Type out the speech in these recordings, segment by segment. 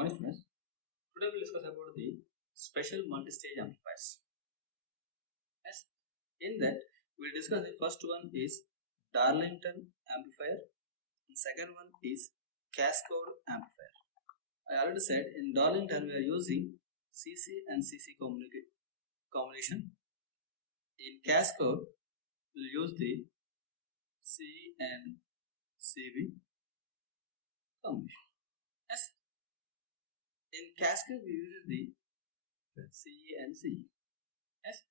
Morning students, today we'll discuss about the special multi-stage amplifiers. Yes, in that we'll discuss the first one is Darlington amplifier and second one is Cascode amplifier. I already said in Darlington we are using CC and CC combination. In Cascode we'll use the C and CB combination. Yes, in Cascade we use the C and C. Yes.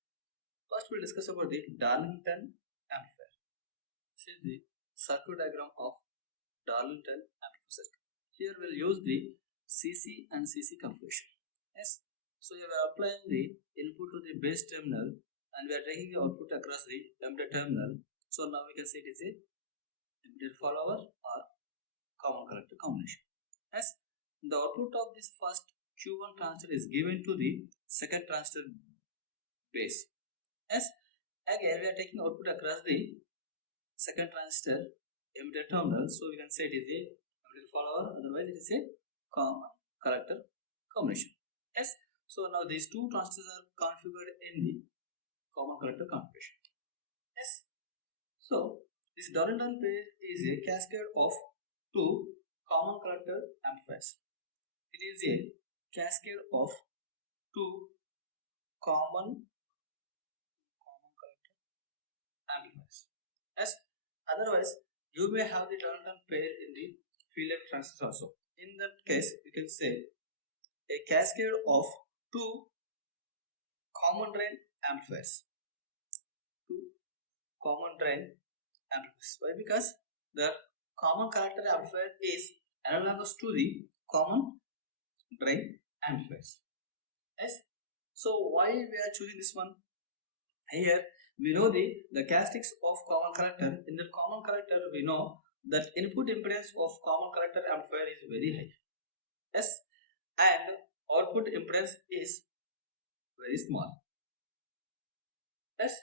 First, we'll discuss about the Darlington amplifier. This is the circuit diagram of Darlington amplifier circuit. Here we'll use the CC and CC configuration. Yes. So we are applying the input to the base terminal and we are taking the output across the emitter terminal. So now we can see it is a emitter follower or common collector combination. Yes. The output of this first Q1 transistor is given to the second transistor base. Yes, again we are taking output across the second transistor emitter terminal, so we can say it is a emitter follower, otherwise it is a common collector combination. Yes, so now these two transistors are configured in the common collector configuration. Yes, so this Darlington pair is a cascade of two common collector amplifiers. It is a cascade of two common amplifiers. Yes, otherwise you may have the Darlington pair in the field left transistor also. In that case, you can say a cascade of two common drain amplifiers. Two common drain amplifiers. Why? Because the common collector amplifier is analogous to the common drain amplifiers. Yes. So why we are choosing this one? Here we know the characteristics of common collector. In the common collector we know that input impedance of common collector amplifier is very high. Yes, and output impedance is very small. Yes,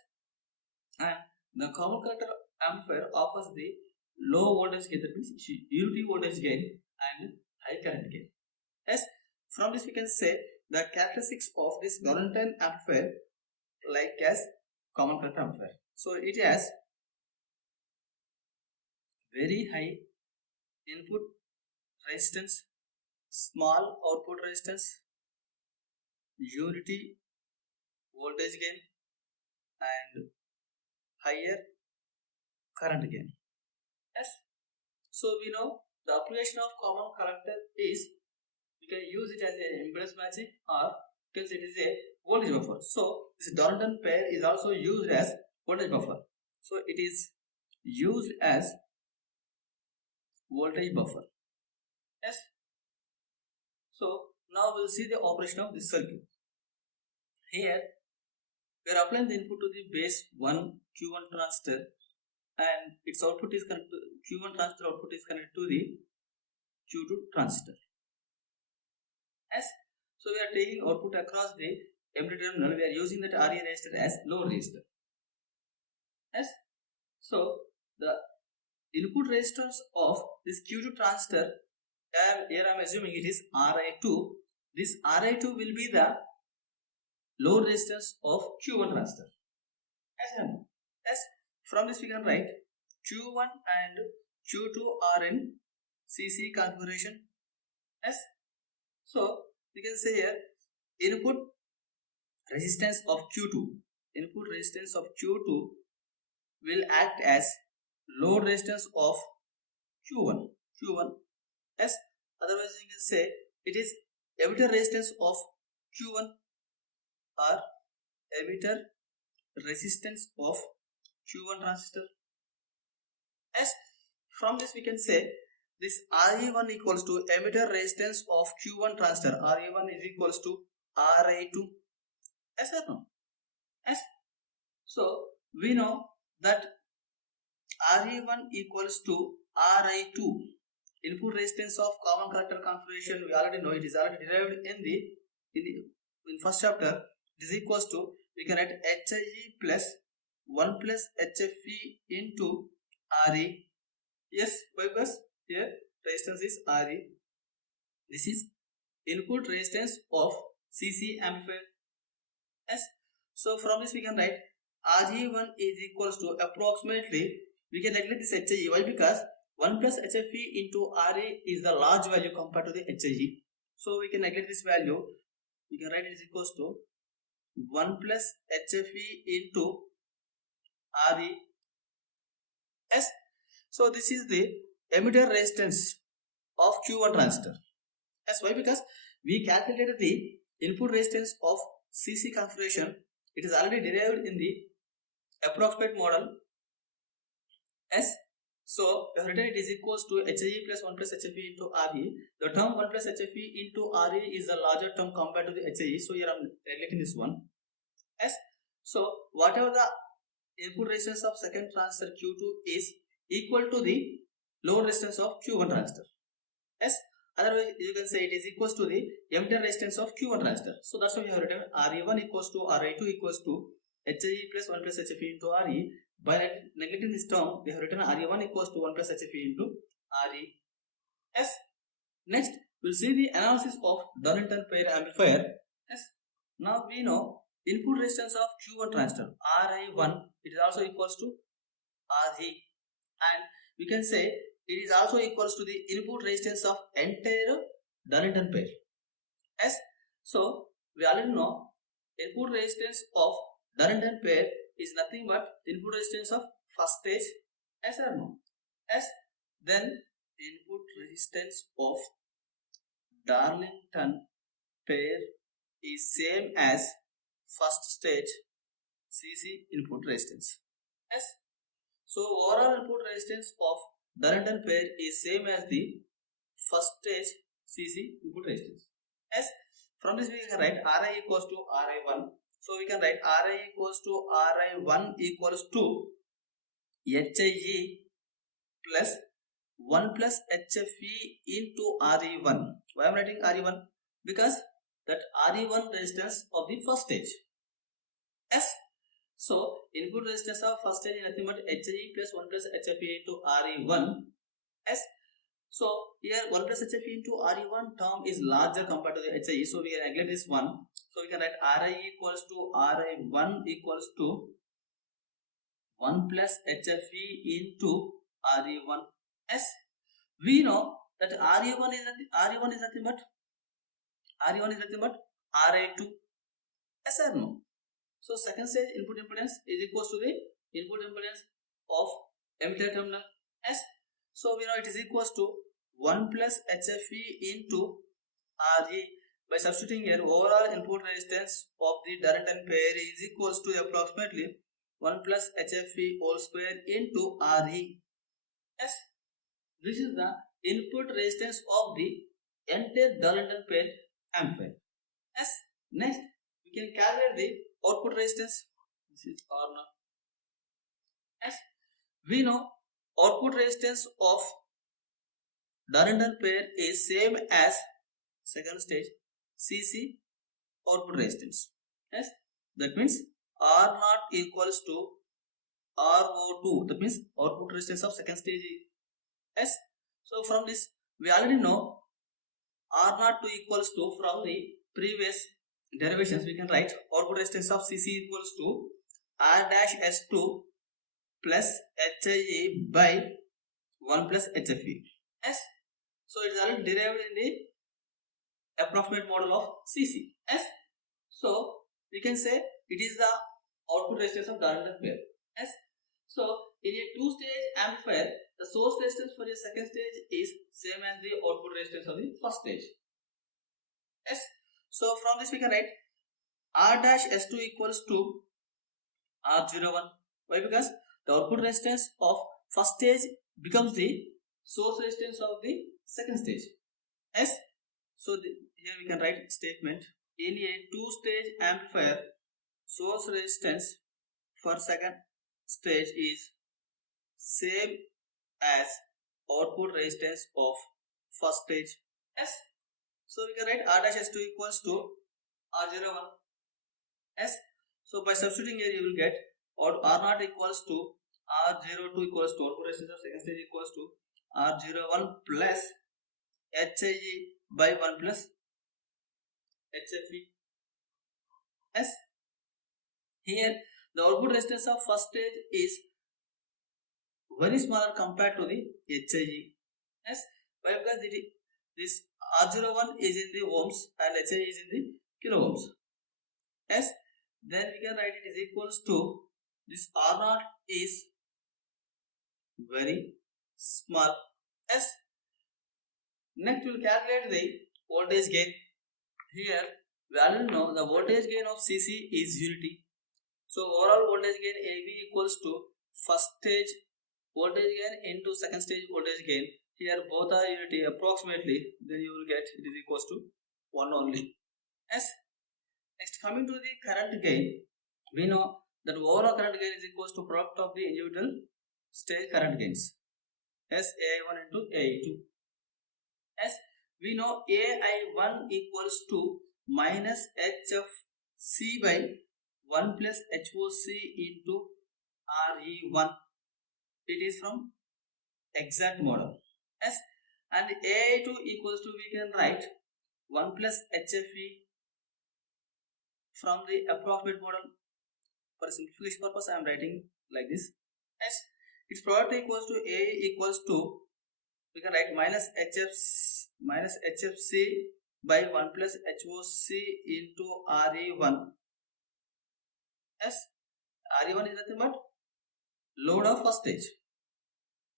and the common collector amplifier offers the low voltage gain, that means unity voltage gain and high current gain. Yes, from this we can say the characteristics of this Darlington amplifier like as common collector amplifier. So it has very high input resistance, small output resistance, unity voltage gain and higher current gain. Yes. So we know the application of common collector is we can use it as an impedance matching or because it is a voltage buffer. So this Darlington pair is also used as voltage buffer. So it is used as voltage buffer. Yes. So now we'll see the operation of this circuit. Here we are applying the input to the base 1 Q1 transistor and its output is connected to Q1 transistor output is connected to the Q2 transistor. Yes. So we are taking output across the emitter terminal. We are using that RE resistor as load resistor. Yes. So the input resistance of this Q2 transistor, here I am assuming it is Ri2. This Ri2 will be the load resistance of Q1 transistor. Yes. From this we can write Q1 and Q2 are in CC configuration. Yes. So we can say here input resistance of Q2. Input resistance of Q2 will act as load resistance of Q1. Yes. Otherwise you can say it is emitter resistance of Q1 or emitter resistance of Q1 transistor. Yes. From this we can say this Re1 equals to emitter resistance of Q1 transistor. Re1 is equals to Ri2. Yes or no? Yes. So we know that Re1 equals to Ri2. Input resistance of common collector configuration we already know, it is already derived in first chapter. It is equals to, we can write Hie plus 1 plus Hfe into Re. Yes, because here resistance is Re. This is input resistance of CC amplifier. Yes. So from this we can write RE1 is equals to approximately, we can neglect this HIE. Why? Because 1 plus HFE into RA is the large value compared to the HIE. So we can neglect this value. We can write it is equals to 1 plus HFE into RE. Yes. So this is the emitter resistance of Q1 transistor. That's why, because we calculated the input resistance of CC configuration. It is already derived in the approximate model. S. So we have written it is equals to HIE plus 1 plus HFE into RE. The term 1 plus HFE into RE is the larger term compared to the HIE. So here I am neglecting this one. S. So whatever the input resistance of second transistor Q2 is equal to the load resistance of Q1 transistor. S. Otherwise, you can say it is equals to the emitter resistance of Q1 transistor. So that's why we have written RE1 equals to RE2 equals to HIE plus 1 plus HFE into RE. By neglecting this term, we have written RE1 equals to 1 plus HFE into RE. S. Next, we'll see the analysis of Darlington pair amplifier. S. Now we know input resistance of Q1 transistor RI1, it is also equals to RE, and we can say it is also equals to the input resistance of entire Darlington pair. Yes. So we already know input resistance of Darlington pair is nothing but input resistance of first stage. Yes or no? Yes. Then input resistance of Darlington pair is same as first stage CC input resistance. Yes. So overall input resistance of Darlington pair is same as the first stage CC input resistance. Yes. From this we can write Ri equals to Ri1. So we can write Ri equals to Ri1 equals to HIE plus 1 plus HFE into Re1. Why I am writing Re1? Because that Re1 resistance of the first stage. Yes. So input resistance of first stage is nothing but HIE plus 1 plus HFE into Re1. Yes. So here 1 plus HFE into Re1 term is larger compared to the HIE. So we can neglect this one. So we can write Ri equals to Ri1 equals to 1 plus HFE into Re1. Yes. We know that Re1 is nothing but Ra2. Yes or no? So second stage input impedance is equals to the input impedance of emitter terminal. Yes. So we know it is equals to 1 plus HFE into Re. By substituting here, overall input resistance of the Darlington pair is equals to approximately 1 plus HFE whole square into Re. Yes. This is the input resistance of the entire Darlington pair amplifier. Yes. Next, we can calculate the output resistance. This is R0. Yes. We know output resistance of Darlington pair is same as second stage CC output resistance. Yes. That means R0 equals to RO2. That means output resistance of second stage. Yes. So from this we already know R02 equals to, from the previous derivations we can write output resistance of CC equals to R dash S2 plus HIE by 1 plus HFE. Yes. So it is already derived in the approximate model of CC. Yes. So we can say it is the output resistance of Darlington pair. Yes. So in a two-stage amplifier, the source resistance for the second stage is same as the output resistance of the first stage. Yes. So from this we can write R dash S2 equals to R01. Why? Because the output resistance of first stage becomes the source resistance of the second stage. Yes. So here we can write statement: in a two-stage amplifier, source resistance for second stage is same as output resistance of first stage. Yes. So we can write R dash S2 equals to R01. Yes. So by substituting here you will get R0 equals to R02 equals to output resistance of second stage equals to R01 plus HIE by 1 plus HFE. Yes. Here the output resistance of first stage is very smaller compared to the HIE. Yes. Why? Because this R01 is in the ohms and HIE is in the kilo ohms. Yes. Then we can write it is equals to this R0 is very small. Yes. Next we will calculate the voltage gain. Here we already know the voltage gain of CC is unity. So overall voltage gain AB equals to first stage voltage gain into second stage voltage gain. Here both are unity approximately, then you will get it is equals to 1 only. Yes. Next, coming to the current gain, we know that overall current gain is equals to product of the individual stage current gains. As AI1 into AI2. As we know AI1 equals to minus HFC by 1 plus HOC into RE1. It is from exact model. Yes. And AI2 equals to, we can write 1 plus HFE from the approximate model. For simplification purpose, I am writing like this. Yes. Its product equals to A equals to, we can write minus HFC by 1 plus HOC into RE1. Yes. RE1 is nothing but load of first stage.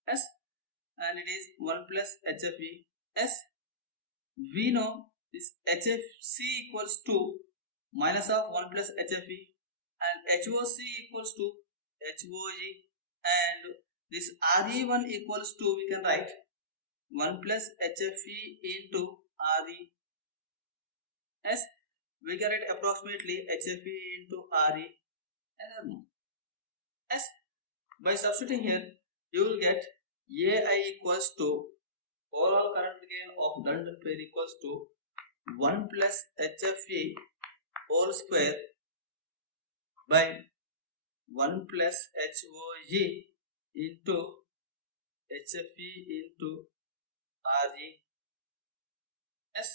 Yes. And it is 1 plus HFE. Yes. We know this HFC equals to minus of 1 plus HFE and HOC equals to HOE, and this RE1 equals to, we can write 1 plus HFE into RE. Yes, we can write approximately HFE into RE and more. Yes, by substituting here, you will get AI equals to overall current gain of Dalton pair equals to 1 plus HFE whole square by 1 plus HOE into HFE into RE. Yes,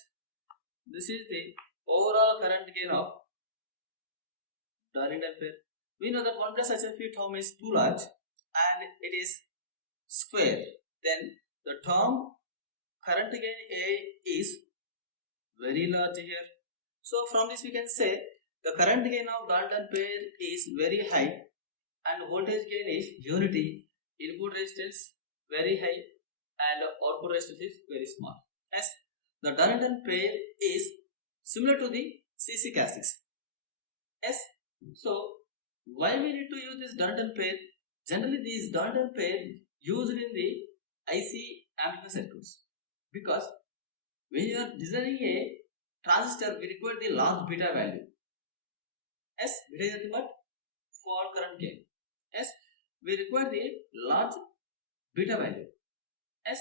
this is the overall current gain of Darlington pair. We know that 1 plus HFE term is too large and it is square. Then the term current gain A is very large here. So from this we can say the current gain of Dalton pair is very high and voltage gain is unity. Input resistance very high and output resistance is very small. As the Darlington pair is similar to the CC characteristics. Yes. So why we need to use this Darlington pair? Generally these Darlington pair used in the IC amplifier circuits, because when you are designing a transistor we require the large beta value. Yes, beta is nothing but for current gain. Yes, we require the large beta value. Yes,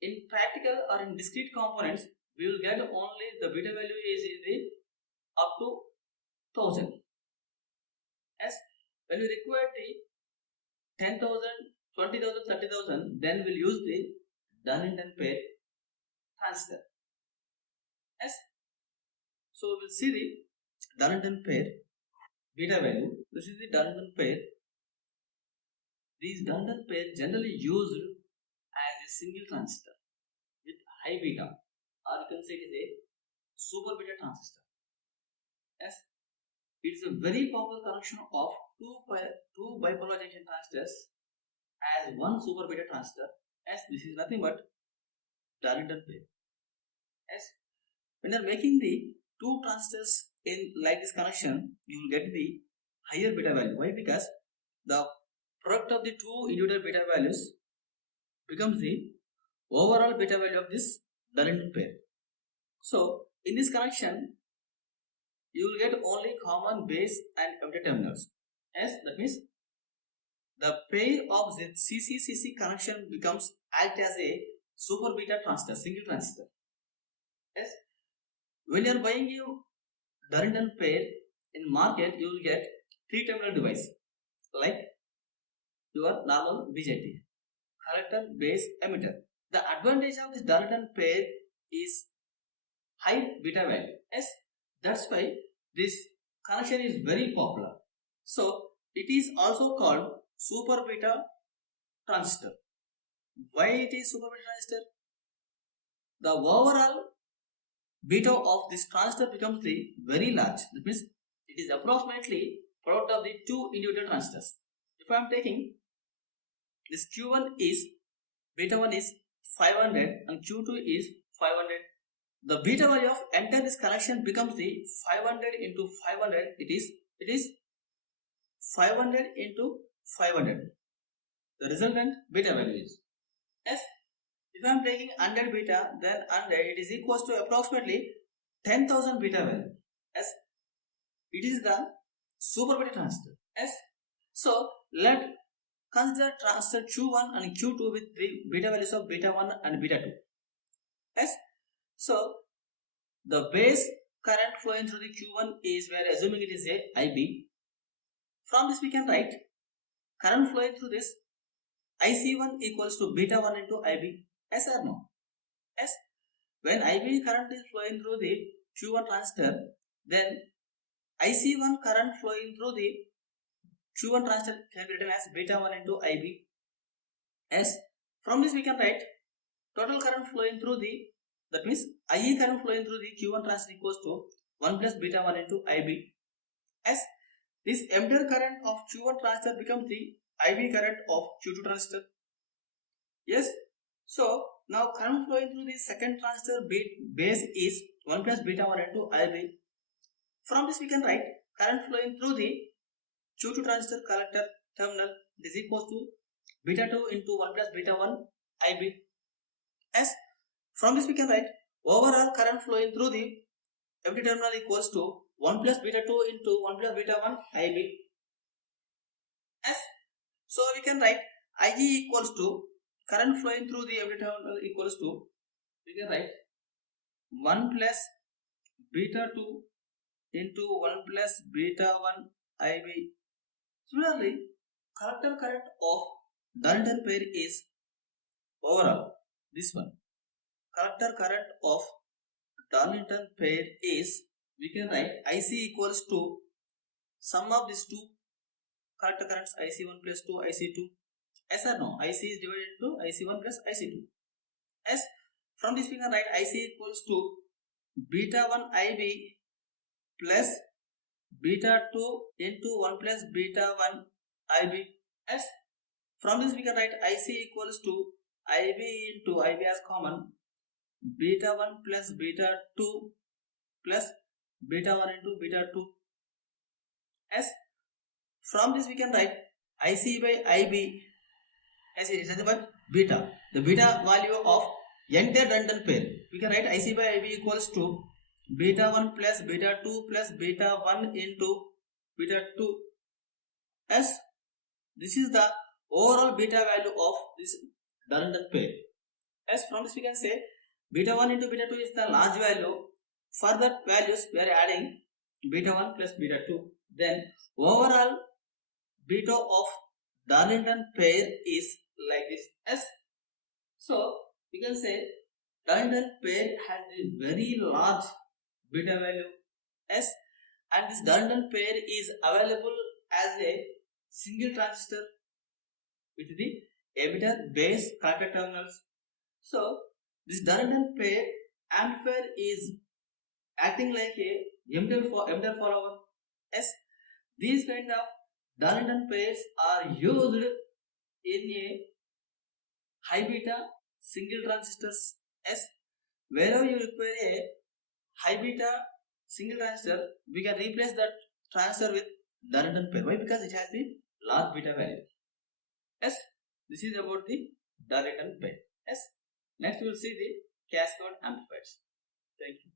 in practical or in discrete components we will get only the beta value is in the up to 1000. Yes, when we require the 10,000, 20,000, 30,000, then we'll use the Darlington pair transistor. Yes, so we'll see the Darlington pair beta value. This is the Darlington pair. These Darlington pair generally used as a single transistor with high beta, or you can say it is a super beta transistor. Yes, it is a very powerful connection of two bipolar junction transistors as one super beta transistor. As this is nothing but Darlington pair. Yes, when you are making the two transistors in like this connection, you will get the higher beta value. Why? Because the product of the two individual beta values becomes the overall beta value of this Darlington pair. So in this connection, you will get only common base and empty terminals. Yes, that means the pair of the CC-CC connection becomes act as a super beta transistor, single transistor. Yes, when you are buying you Darlington pair in market, you will get 3 terminal device like your normal BJT, collector, base, emitter. The advantage of this Darlington pair is high beta value. Yes, that's why this connection is very popular. So it is also called super beta transistor. Why it is super beta transistor? The overall beta of this transistor becomes the very large. That means it is approximately product of the two individual transistors. If I am taking this Q1 is beta 1 is 500 and Q2 is 500. The beta value of entire this connection becomes the 500 into 500. It is 500 into 500. The resultant beta value is S. If I am taking 100 beta, then 100 it is equals to approximately 10,000 beta value. S. It is the super beta transistor. S. So let consider transistor Q1 and Q2 with the beta values of beta 1 and beta 2. S. So the base current flowing through the Q1 is, we are assuming it is a IB. From this we can write current flowing through this IC1 equals to beta 1 into IB. Yes or no? Yes. When IB current is flowing through the Q1 transistor, then IC1 current flowing through the Q1 transistor can be written as beta 1 into IB. Yes. From this we can write total current flowing through the, that means IE current flowing through the Q1 transistor equals to 1 plus beta 1 into IB. As this emitter current of Q1 transistor becomes the IB current of Q2 transistor. Yes. So now current flowing through the second transistor base is 1 plus beta 1 into IB. From this we can write current flowing through the Q2 transistor collector terminal is equals to beta 2 into 1 plus beta 1 IB. As from this we can write overall current flowing through the empty terminal equals to 1 plus beta 2 into 1 plus beta 1 IB. As so we can write IE equals to current flowing through the empty terminal equals to, we can write 1 plus beta 2 into 1 plus beta 1 IB. Similarly, collector current of Dalton pair is overall this one. Collector current of Darlington pair is, we can write IC equals to sum of these two collector currents IC1 plus 2 IC2. Yes or no? IC is divided into IC1 plus IC2. Yes. From this we can write IC equals to beta 1 IB plus beta 2 into 1 plus beta 1 IB. Yes. From this we can write IC equals to IB into IB as common, beta 1 plus beta 2 plus beta 1 into beta 2. As from this we can write IC by IB as it is nothing but beta, the beta value of entire Dalton pair. We can write IC by IB equals to beta 1 plus beta 2 plus beta 1 into beta 2. As this is the overall beta value of this Dalton pair. As from this we can say beta 1 into beta 2 is the large value. For that values we are adding beta 1 plus beta 2. Then overall beta of Darlington pair is like this. S. So we can say Darlington pair has a very large beta value S, and this Darlington pair is available as a single transistor with the emitter base collector terminals. So this Darlington pair amplifier is acting like a emitter follower. S. These kind of Darlington pairs are used in a high beta single transistors. S. Wherever you require a high beta single transistor, we can replace that transistor with Darlington pair. Why? Because it has the large beta value. S. This is about the Darlington pair. S. Next we will see the cascade amplifiers. Thank you.